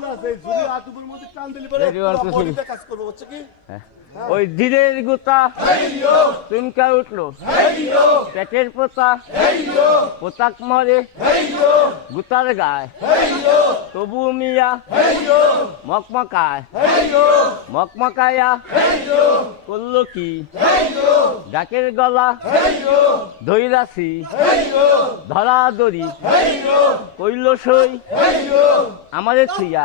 হ্যাঁ। ওই ধীরের গুতা চুনকা উঠলো পেটের পোতা পোতাক মারে গুতার গায় তবু মিয়া মকমকায় মকমকায়া করল কি ডাকের গলা ধৈরাসি ধরা দড়ি কইল সই আমাদের থুইয়া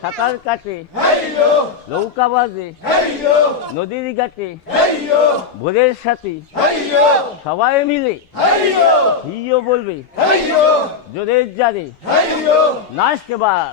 সাঁতার কাটে নৌকা বাজে নদীর ঘাটে ভোরের সাথে সবাই মিলে হিও বলবে জোরের জারে নাচতে বার